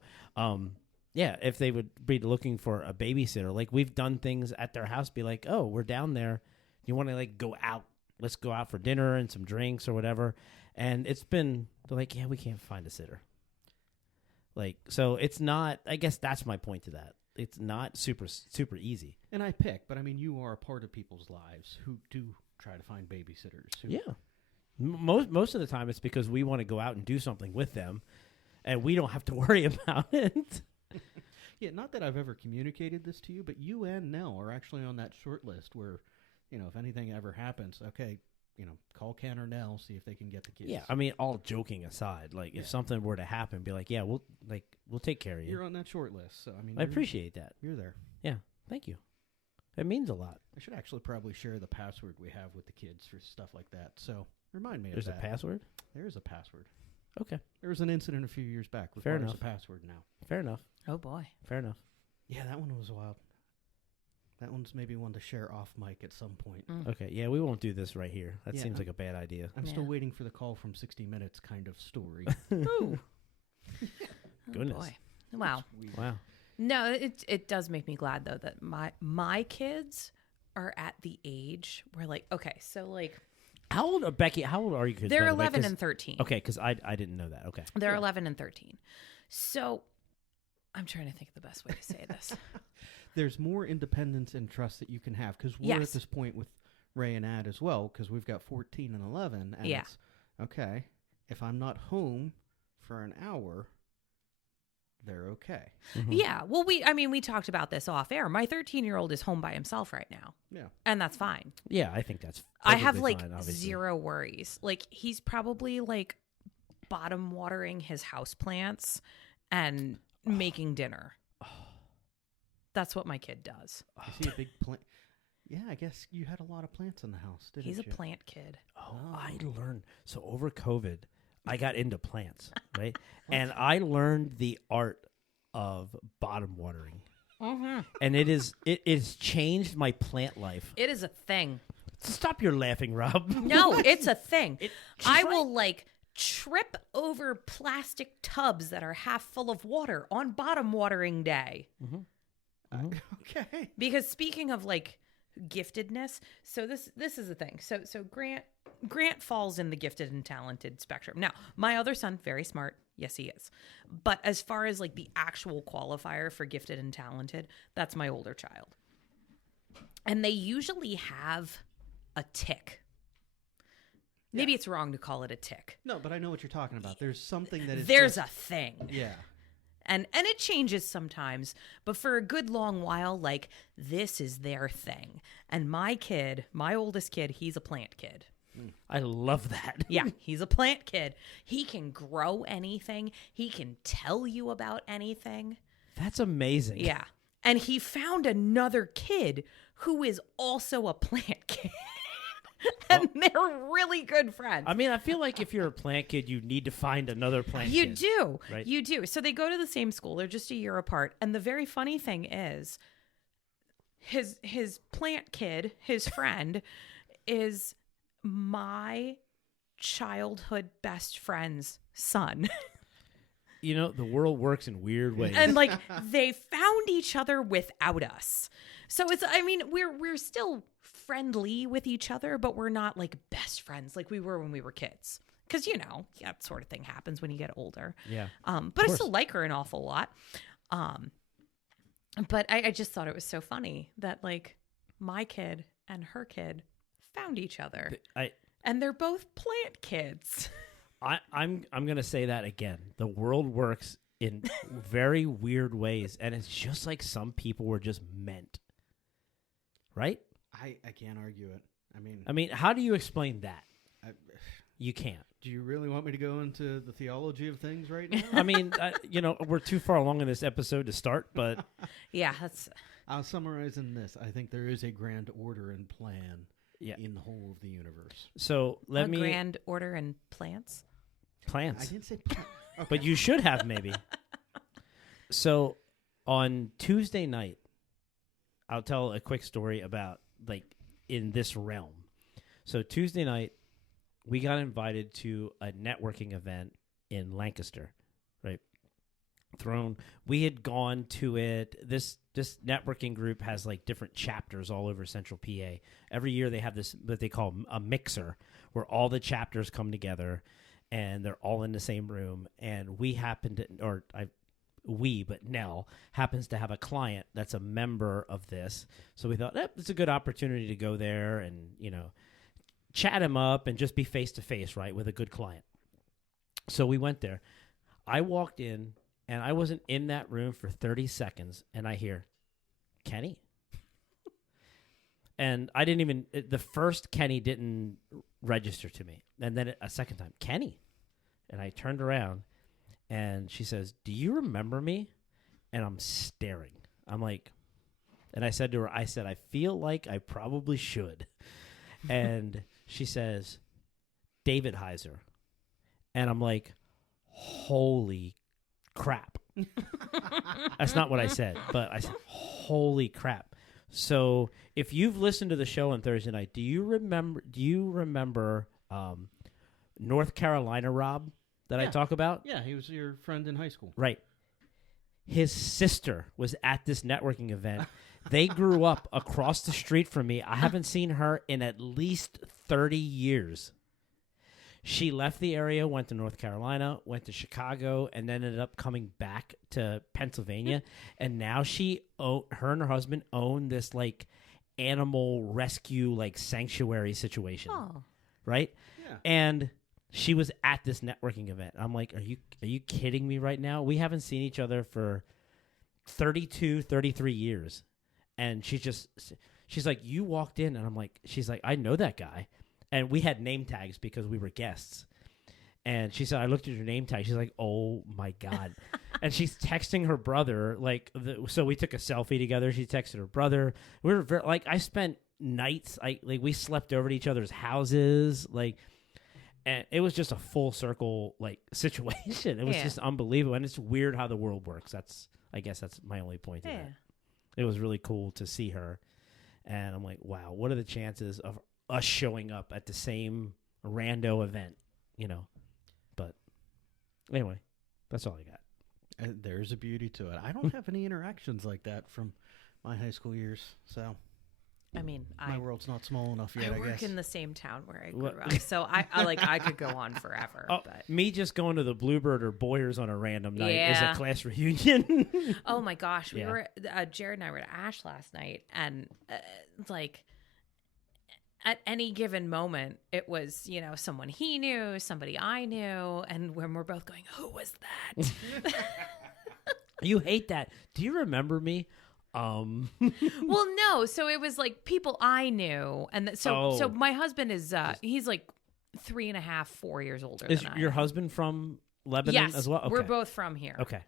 if they would be looking for a babysitter, like we've done things at their house, be like, oh, we're down there. You want to like go out? Let's go out for dinner and some drinks or whatever. And it's been they're like, yeah, we can't find a sitter. Like, so it's not, I guess that's my point to that. It's not super easy. And I pick, but I mean, you are a part of people's lives who do try to find babysitters. Yeah. Most of the time it's because we want to go out and do something with them and we don't have to worry about it. Yeah, not that I've ever communicated this to you, but you and Nell are actually on that short list where, if anything ever happens, okay, call Ken or Nell, see if they can get the kids. Yeah, I mean, all joking aside, like if something were to happen, be like, yeah, we'll take care of you. You're on that short list, so I mean, I appreciate that. You're there. Yeah, thank you. It means a lot. I should actually probably share the password we have with the kids for stuff like that. So remind me There's of a that. password? There is a password. Okay. There was an incident a few years back. Fair Requires enough. a password now. Fair enough. Oh boy. Fair enough. Yeah, that one was wild. That one's maybe one to share off mic at some point. Okay, yeah, we won't do this right here. That Yeah, seems like a bad idea. I'm still Yeah. waiting for the call from 60 Minutes kind of story. Ooh. Goodness. Oh boy. Wow. Wow. No, it does make me glad though that my kids are at the age where like okay, so like How old are Becky? How old are you kids? they're by the way? 11 'Cause- and 13. Okay, because I didn't know that. Okay. They're 11 and 13. So I'm trying to think of the best way to say this. There's more independence and trust that you can have because we're Yes. at this point with Ray and Ad as well because we've got 14 and 11. And Yeah. it's, okay, if I'm not home for an hour, they're okay. Yeah. Well, we talked about this off air. My 13-year-old is home by himself right now. Yeah. And that's fine. Yeah, I think that's. I have perfectly like fine, obviously. 0 worries. Like he's probably like bottom watering his houseplants and making dinner. That's what my kid does. I see a big plant. Yeah, I guess you had a lot of plants in the house, didn't He's you? a plant kid. Oh, I learned. So over COVID, I got into plants, right? And I learned the art of bottom watering. And it's changed my plant life. It is a thing. Stop your laughing, Rob. No, it's a thing. She's I right. will like trip over plastic tubs that are half full of water on bottom watering day. Okay. Because speaking of like giftedness, so this is the thing. So Grant falls in the gifted and talented spectrum. Now, my other son, very smart. Yes, he is. But as far as like the actual qualifier for gifted and talented, that's my older child. And they usually have a tick. Maybe it's wrong to call it a tick. No, but I know what you're talking about. There's something that is There's just, a thing. Yeah. And it changes sometimes, but for a good long while, like, this is their thing. And my oldest kid, he's a plant kid. I love that. Yeah, he's a plant kid. He can grow anything. He can tell you about anything. That's amazing. Yeah. And he found another kid who is also a plant kid. And they're really good friends. I mean, I feel like if you're a plant kid, you need to find another plant You kid. do. Right? You do. So they go to the same school. They're just a year apart. And the very funny thing is his plant kid, his friend, is my childhood best friend's son. You know, the world works in weird ways. And like they found each other without us. So it's, I mean, we're still friendly with each other, but we're not like best friends like we were when we were kids. Because, you know, that sort of thing happens when you get older. Yeah. But I still like her an awful lot. But I just thought it was so funny that like my kid and her kid found each other. And they're both plant kids. I'm going to say that again. The world works in very weird ways, and it's just like some people were just meant. Right? I can't argue it. I mean, how do you explain that? You can't. Do you really want me to go into the theology of things right now? I mean, you know, we're too far along in this episode to start, but Yeah, that's... I'll summarize in this. I think there is a grand order and plan in the whole of the universe. So let me... grand order and plants? Plants. I didn't say plant. Okay. But you should have, maybe. So on Tuesday night, I'll tell a quick story about, like, in this realm. So Tuesday night, we got invited to a networking event in Lancaster, right? We had gone to it. This networking group has like different chapters all over Central PA. Every year they have this what they call a mixer, where all the chapters come together, and they're all in the same room. And we happened to, but Nell happens to have a client that's a member of this. So we thought it's a good opportunity to go there and, you know, chat him up and just be face-to-face, right, with a good client. So we went there. I walked in, and I wasn't in that room for 30 seconds, and I hear, Kenny? And I didn't even, the first Kenny didn't register to me. And then a second time, Kenny? And I turned around, and she says, do you remember me? And I'm staring. I'm like, and I said to her, I feel like I probably should. And she says, David Heiser. And I'm like, holy crap. That's not what I said, but I said, holy crap. So if you've listened to the show on Thursday night, do you remember North Carolina Rob that I talk about? Yeah, he was your friend in high school. Right. His sister was at this networking event. They grew up across the street from me. I haven't seen her in at least 30 years. She left the area, went to North Carolina, went to Chicago, and then ended up coming back to Pennsylvania. And now her and her husband own this like animal rescue like sanctuary situation. Oh. Right? Yeah. And she was at this networking event. I'm like, are you kidding me right now? We haven't seen each other for 32, 33 years. And she's like, you walked in, and I'm like, she's like, I know that guy. And we had name tags because we were guests. And she said, I looked at your name tag. She's like, oh my God. and she's texting her brother. Like, so we took a selfie together. She texted her brother. We were like, I spent nights. We slept over at each other's houses. Like, and it was just a full circle situation. It was just unbelievable, and it's weird how the world works. I guess that's my only point. Yeah. It was really cool to see her, and I'm like, wow, what are the chances of us showing up at the same rando event? But anyway, that's all I got. And there's a beauty to it. I don't have any interactions like that from my high school years, so. I mean, my world's not small enough yet, I guess. I work in the same town where I grew up, so I could go on forever. But. Me just going to the Bluebird or Boyers on a random night is a class reunion. Oh my gosh, we were Jared and I were at Ash last night, and at any given moment, it was someone he knew, somebody I knew, and when we're both going, who was that? You hate that. Do you remember me? Well, no. So it was like people I knew, and so my husband is he's like 3.5, 4 years older. Is than I your am. husband from Lebanon as well? Okay. We're both from here. Okay.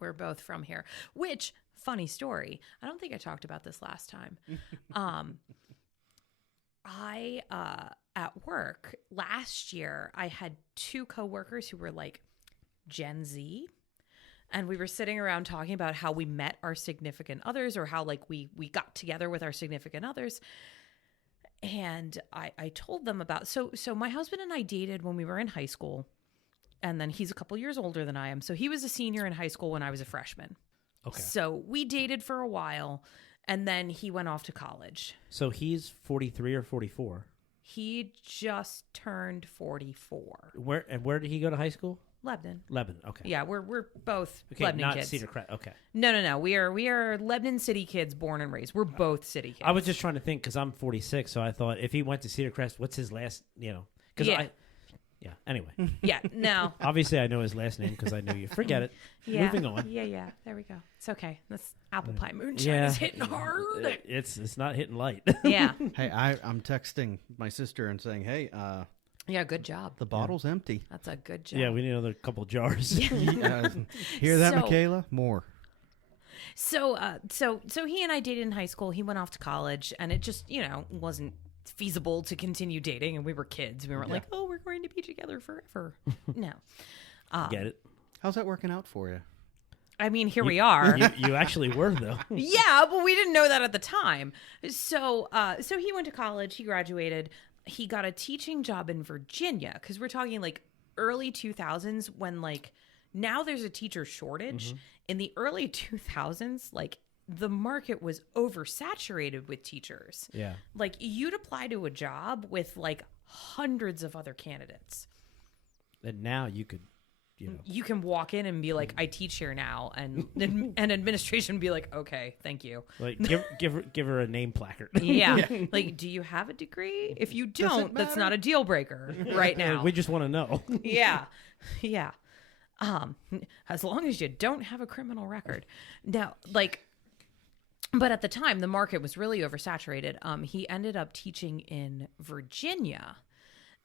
We're both from here. Which funny story. I don't think I talked about this last time. I at work last year, I had 2 coworkers who were like Gen Z. And we were sitting around talking about how we met our significant others, or how we got together with our significant others. And I told them about, so my husband and I dated when we were in high school. And then he's a couple years older than I am. So he was a senior in high school when I was a freshman. Okay. So we dated for a while, and then he went off to college. So he's 43 or 44? He just turned 44. Where did he go to high school? Lebanon. Okay. Yeah, we're both okay, Lebanon not kids. Cedar Crest. Okay. No. We are Lebanon City kids, born and raised. We're both city kids. I was just trying to think because I'm 46, so I thought if he went to Cedar Crest, what's his last? Anyway. Yeah. No. Obviously, I know his last name because I knew you. Forget it. Yeah. Moving on. Yeah. There we go. It's okay. This apple pie moonshine is hitting hard. It's not hitting light. Yeah. Hey, I'm texting my sister and saying, hey, yeah, good job. the bottle's empty. That's a good job. Yeah, we need another couple jars. Hear that, Michaela? More. So he and I dated in high school. He went off to college, and it just wasn't feasible to continue dating. And we were kids. We weren't like, oh, we're going to be together forever. No. Get it? How's that working out for you? I mean, here we are. You actually were though. Yeah, but we didn't know that at the time. So he went to college. He graduated. He got a teaching job in Virginia, because we're talking early 2000s when now there's a teacher shortage. Mm-hmm. In the early 2000s, the market was oversaturated with teachers. Yeah. You'd apply to a job with hundreds of other candidates. And now you could, you can walk in and be like, I teach here now, and administration be like, okay, thank you. Give her a name placard. Yeah. Do you have a degree? If you don't, that's not a deal breaker right now. We just want to know. Yeah. As long as you don't have a criminal record. Now, but at the time the market was really oversaturated. He ended up teaching in Virginia.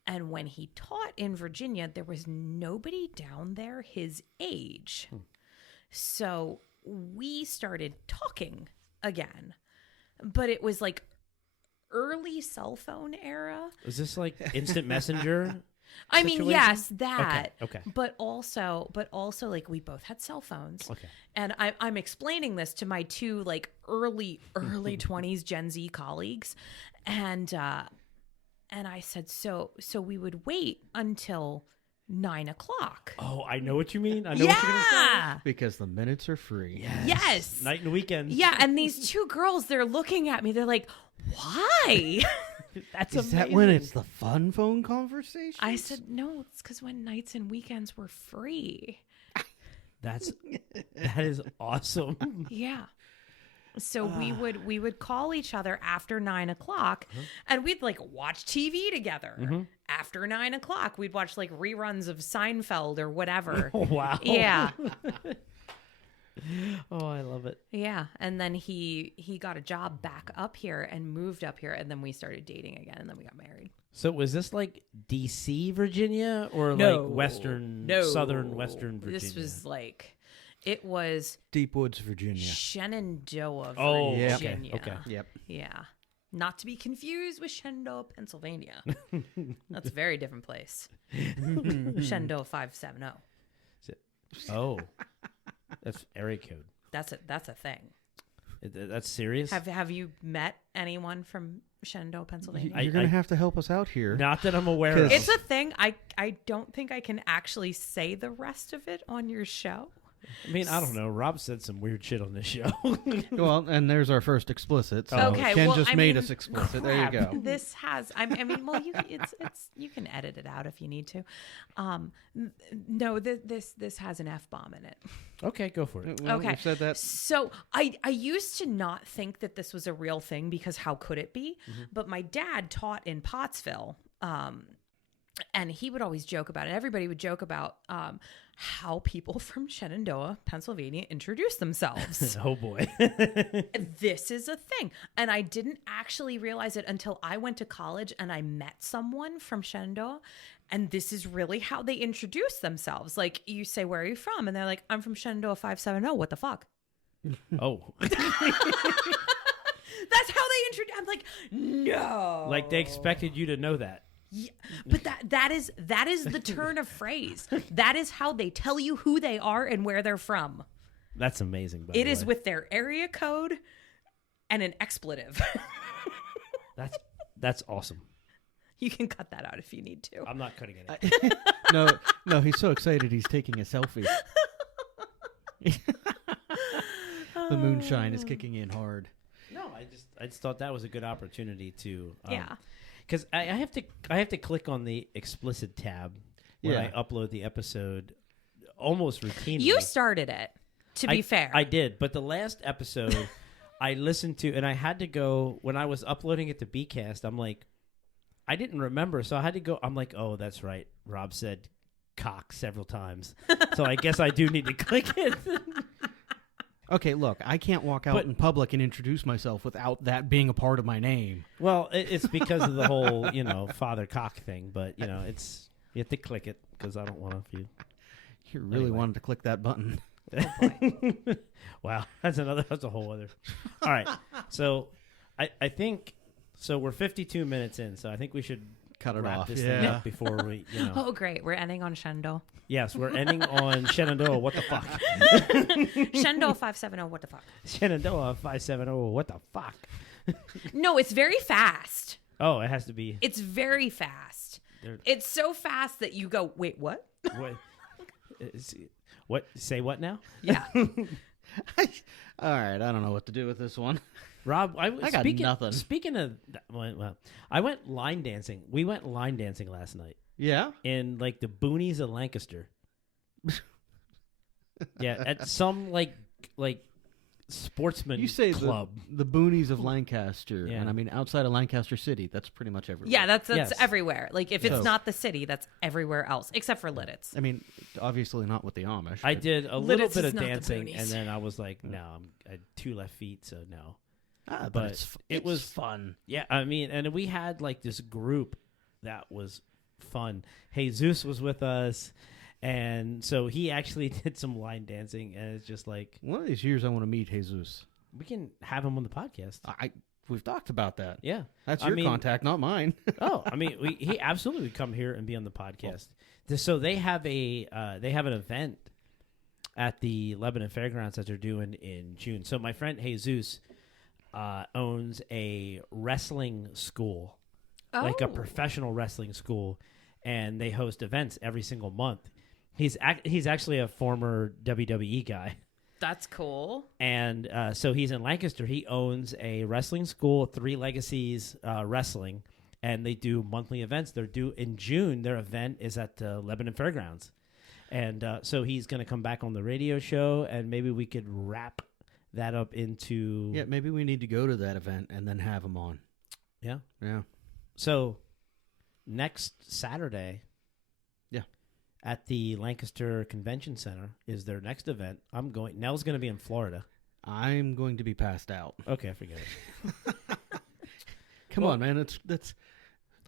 And when he taught in Virginia, there was nobody down there his age. So we started talking again. But it was early cell phone era. Is this instant messenger? I mean, yes, that. Okay. But also we both had cell phones. Okay. And I'm explaining this to my 2 early 20s Gen Z colleagues. And I said, so we would wait until 9 o'clock. Oh, I know what you mean. I know what you're going to say. Because the minutes are free. Yes. Night and weekends. Yeah, and these 2 girls, they're looking at me. They're like, why? That's Is amazing. that when it's the fun phone conversation? I said, no, it's because when nights and weekends were free. That is awesome. Yeah. So we would call each other after 9 o'clock, and we'd watch TV together. Mm-hmm. After 9 o'clock, we'd watch reruns of Seinfeld or whatever. Oh, wow. Yeah. Oh, I love it. Yeah. And then he got a job back up here and moved up here, and then we started dating again, and then we got married. So was this DC, Virginia, or southern Western Virginia? This was It was Deep Woods, Virginia. Shenandoah, Oh, yeah. Virginia. Okay. Yep. Yeah. Not to be confused with Shenandoah, Pennsylvania. That's a very different place. Shenandoah 570. Oh, that's area code. That's a thing. That's serious. Have you met anyone from Shenandoah, Pennsylvania? You're going to have to help us out here. Not that I'm aware of. It's a thing. I don't think I can actually say the rest of it on your show. I mean, I don't know. Rob said some weird shit on this show. Well, and there's our first explicit. So Okay, Ken well, just I made mean, us explicit. There you go. This has. I mean, well, you can edit it out if you need to. No, this has an F-bomb in it. Okay, go for it. Well, Okay. we've said that. So I used to not think that this was a real thing because how could it be? But my dad taught in Pottsville, and he would always joke about it. Everybody would joke about how people from Shenandoah, Pennsylvania, introduce themselves. Oh boy. This is a thing. And I didn't actually realize it until I went to college and I met someone from Shenandoah. And this is really how they introduce themselves. Like, you say, where are you from? And they're like, I'm from Shenandoah 570. What the fuck? Oh. That's how they introduce. I'm like, no. Like they expected you to know that. Yeah, but that is the turn of phrase. That is how they tell you who they are and where they're from. That's amazing. By It the is way. with their area code and an expletive. That's awesome. You can cut that out if you need to. I'm not cutting it. No, he's so excited he's taking a selfie. The moonshine is kicking in hard. No, I just thought that was a good opportunity to. Yeah. Because I have to click on the explicit tab when Yeah. I upload the episode almost routinely. You started it, to be fair. I did, but the last episode I listened to, and I had to go when I was uploading it to Bcast. I'm like, I didn't remember, so I had to go. I'm like, oh, that's right. Rob said cock several times, so I guess I do need to click it. Okay, look, I can't walk out But- in public and introduce myself without that being a part of my name. Well, it's because of the whole, father cock thing, but you have to click it because I don't want to. You really Anyway. wanted to click that button. Wow, that's a whole other. All right, so I think so. We're 52 minutes in, so I think we should Cut it wrap off. this thing up before we, Oh, great. We're ending on Shenandoah. Yes, we're ending on Shenandoah. What the fuck? Shenandoah 570. What the fuck? Shenandoah 570. What the fuck? No, it's very fast. Oh, it has to be. It's very fast. There- It's so fast that you go, wait, what? What? Say what now? Yeah. All right, I don't know what to do with this one. Rob, I got nothing. Speaking of, well, I went line dancing. We went line dancing last night Yeah? in like the boonies of Lancaster. Yeah, at some like sportsman You say club. the boonies of Lancaster, Yeah. and I mean outside of Lancaster City, that's pretty much everywhere. Yeah, that's Yes. everywhere. Like, if it's So- not the city, that's everywhere else, except for Lidditz. I mean, obviously not with the Amish. I but- did a little Lidditz bit is of not the dancing, boonies. and then I was like, no, I had 2 left feet, so no. but it's it was fun. Yeah, I mean, and we had like this group that was fun. Jesus was with us, and so he actually did some line dancing, and it's just like One of these years, I want to meet Jesus. we can have him on the podcast. We've talked about that. Yeah, That's I your mean- contact, not mine. Oh, I mean, he absolutely would come here and be on the podcast. So they have an event at the Lebanon Fairgrounds that they're doing in June. So my friend Jesus owns a wrestling school, like a Oh. professional wrestling school, and they host events every single month. He's actually a former WWE guy. That's cool. And so he's in Lancaster. He owns a wrestling school, 3 Legacies Wrestling, and they do monthly events. They're due in June. Their event is at the Lebanon Fairgrounds. And so he's going to come back on the radio show, and maybe we could wrap that up into... Yeah, maybe we need to go to that event and then have him on. Yeah. Yeah. So next Saturday... Yeah. At the Lancaster Convention Center is their next event. I'm going... Nell's going to be in Florida. I'm going to be passed out. Okay, forget it. Come on, man. That's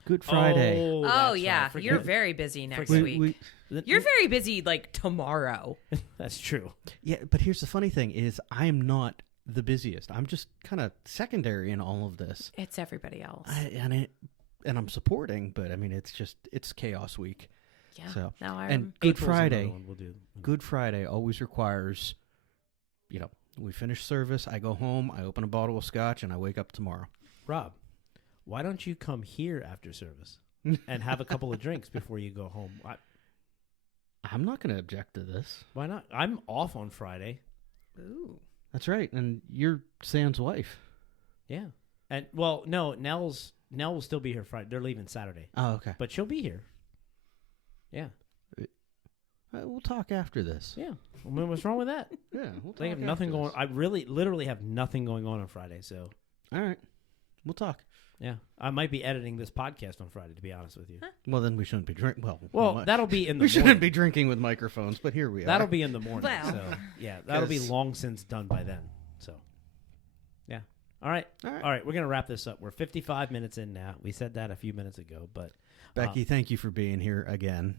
Good Friday. Oh, Oh, that's yeah. right. You're Forget- very busy next forget- week. You're very busy, like, tomorrow. That's true. Yeah, but here's the funny thing is I am not the busiest. I'm just kind of secondary in all of this. It's everybody else. And I'm supporting, but I mean, it's chaos week. yeah. So, No, and Good April's another Friday, one we'll do. Good Friday always requires, we finish service, I go home, I open a bottle of scotch, and I wake up tomorrow. Rob, why don't you come here after service and have a couple of drinks before you go home? I'm not going to object to this. Why not? I'm off on Friday. Ooh. That's right, and you're Sam's wife. Yeah. And well, no, Nell will still be here Friday. They're leaving Saturday, Oh, okay. but she'll be here. Yeah. We'll talk after this. Yeah. I mean, what's wrong with that? Yeah, we'll talk They have nothing after going. this. I literally have nothing going on Friday. So All right, we'll talk. yeah, I might be editing this podcast on Friday. To be honest with you. Well, then we shouldn't be drinking. Well, that'll be in the we morning. shouldn't be drinking with microphones, but here we are. That'll be in the morning. Well. So yeah, that'll be 'Cause- long since done by then. So yeah. All right. All right. All right. We're gonna wrap this up. We're 55 minutes in now. We said that a few minutes ago, but Becky, thank you for being here again.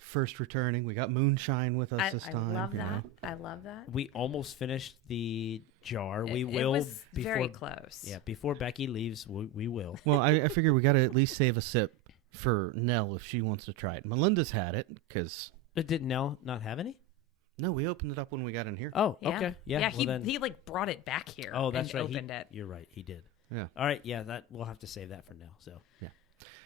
First returning. We got Moonshine with us this time. I love you that. know. I love that. we almost finished the jar. We It will was before very close. Yeah, before Becky leaves, we will. Well, I figure we got to at least save a sip for Nell if she wants to try it. Melinda's had it because But did Nell not have any? no, we opened it up when we got in here. Oh, Yeah. okay. Yeah. Yeah. well then, He like brought it back here. oh, that's and right. Opened it. You're right. He did. Yeah. All right. Yeah. That we'll have to save that for now. So Yeah.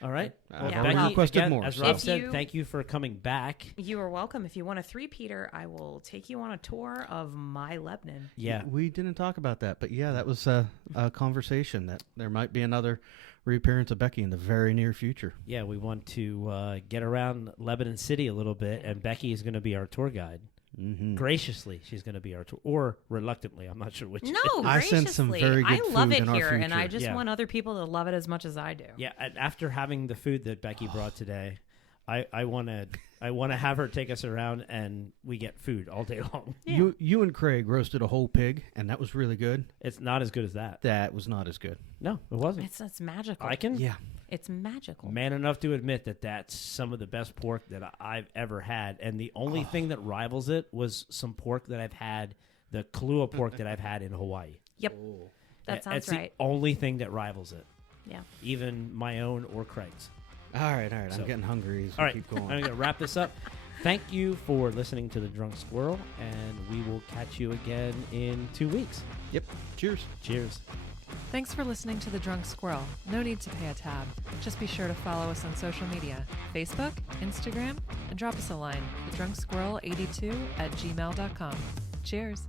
All right. I've already requested again, more, As so- Rob If said, you- thank you for coming back. You are welcome. If you want a three-peater, I will take you on a tour of my Lebanon. Yeah. We didn't talk about that, but yeah, that was a conversation that there might be another reappearance of Becky in the very near future. Yeah. We want to get around Lebanon City a little bit, and Becky is going to be our tour guide. Mm-hmm. Graciously, she's going to be our tour, or reluctantly. I'm not sure which. No, I sense some graciously. very good I love food it in our here, and future. I just Yeah. want other people to love it as much as I do. Yeah. And after having the food that Becky brought today, I want to have her take us around, and we get food all day long. Yeah. You and Craig roasted a whole pig, and that was really good. It's not as good as that. That was not as good. No, it wasn't. It's magical. I can Yeah. It's magical. man enough to admit that that's some of the best pork that I've ever had, and the only thing that rivals it was some pork that I've had, the Kahlua pork that I've had in Hawaii. Yep. That It's sounds right. the only thing that rivals it, Yeah. even my own or Craig's. All right. I'm So- getting hungry as we All right, keep I'm going. going to wrap this up. Thank you for listening to The Drunk Squirrel, and we will catch you again in 2 weeks. Yep. Cheers. Cheers. Thanks for listening to The Drunk Squirrel. No need to pay a tab. Just be sure to follow us on social media, Facebook, Instagram, and drop us a line, thedrunksquirrel82@gmail.com. Cheers.